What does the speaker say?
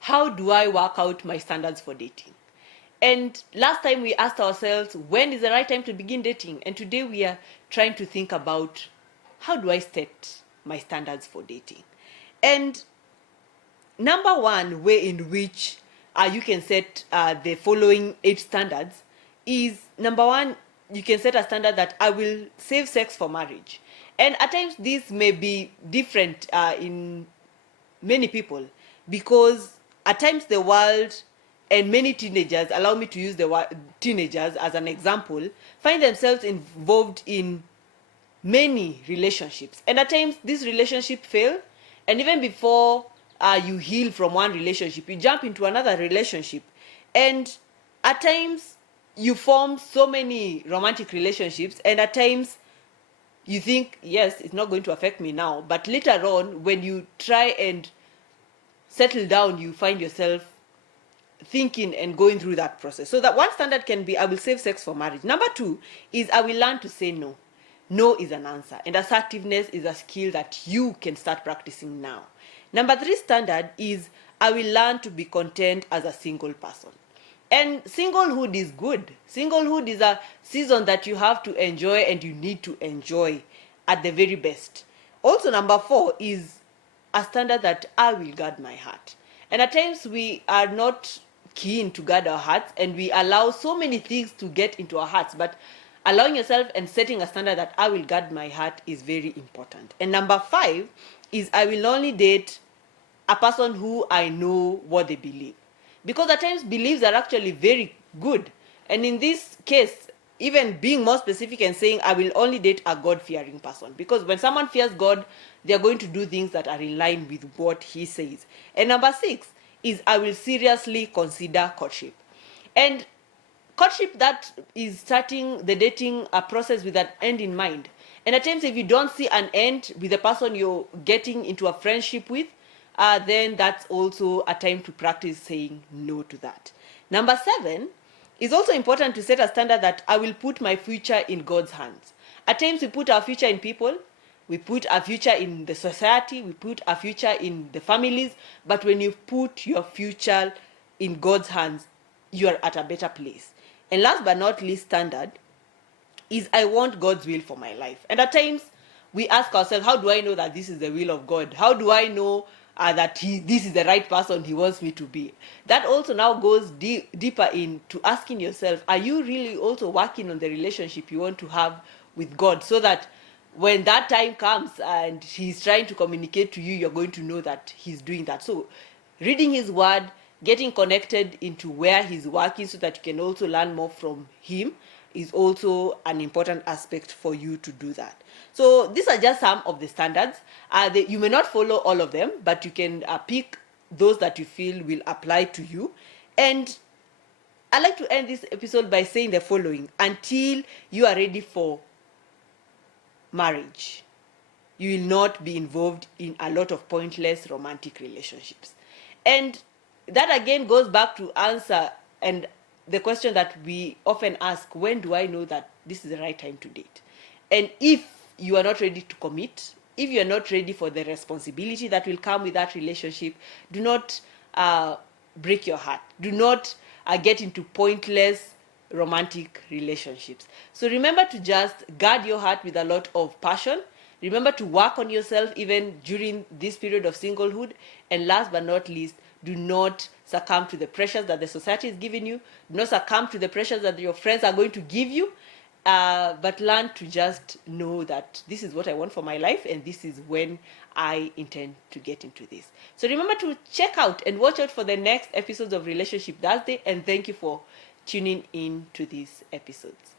how do I work out my standards for dating? And last time we asked ourselves, when is the right time to begin dating? And today we are trying to think about, how do I set my standards for dating? And number one way in which you can set the following 8 standards is, number one, you can set a standard that I will save sex for marriage. And at times this may be different in many people, because at times the world and many teenagers, allow me to use the word teenagers as an example, find themselves involved in many relationships, and at times this relationship fail, and even before you heal from one relationship, you jump into another relationship, and at times you form so many romantic relationships, and at times you think, yes, it's not going to affect me now, but later on when you try and settle down, you find yourself thinking and going through that process. So that one standard can be, I will save sex for marriage. Number two is, I will learn to say no. No is an answer, and assertiveness is a skill that you can start practicing now. Number three standard is, I will learn to be content as a single person. And singlehood is good. Singlehood is a season that you have to enjoy, and you need to enjoy at the very best. Also, number four is a standard that I will guard my heart. And at times we are not keen to guard our hearts, and we allow so many things to get into our hearts, but allowing yourself and setting a standard that I will guard my heart is very important. And number five is, I will only date a person who I know what they believe. Because at times beliefs are actually very good. And in this case, even being more specific and saying, I will only date a God-fearing person. Because when someone fears God, they are going to do things that are in line with what he says. And number six is, I will seriously consider courtship. And courtship, that is starting the dating process with an end in mind. And at times if you don't see an end with the person you're getting into a friendship with, then that's also a time to practice saying no to that. Number seven is also important to set a standard that I will put my future in God's hands. At times we put our future in people, we put our future in the society, we put our future in the families, but when you put your future in God's hands, you are at a better place. And last but not least standard is, I want God's will for my life. And at times we ask ourselves, how do I know that this is the will of God? How do I know that this is the right person he wants me to be? That also now goes deeper into asking yourself, are you really also working on the relationship you want to have with God, so that when that time comes and he's trying to communicate to you, you're going to know that he's doing that. So reading his word, getting connected into where he's working so that you can also learn more from him, is also an important aspect for you to do that. So these are just some of the standards. You may not follow all of them, but you can pick those that you feel will apply to you. And I'd like to end this episode by saying the following: until you are ready for marriage, you will not be involved in a lot of pointless romantic relationships. And that again goes back to answer and the question that we often ask, when do I know that this is the right time to date? And if you are not ready to commit, if you are not ready for the responsibility that will come with that relationship, do not break your heart. Do not get into pointless romantic relationships. So remember to just guard your heart with a lot of passion. Remember to work on yourself even during this period of singlehood. And last but not least, do not succumb to the pressures that the society is giving you. Do not succumb to the pressures that your friends are going to give you. But learn to just know that this is what I want for my life, and this is when I intend to get into this. So remember to check out and watch out for the next episodes of Relationship Thursday, and thank you for tuning in to these episodes.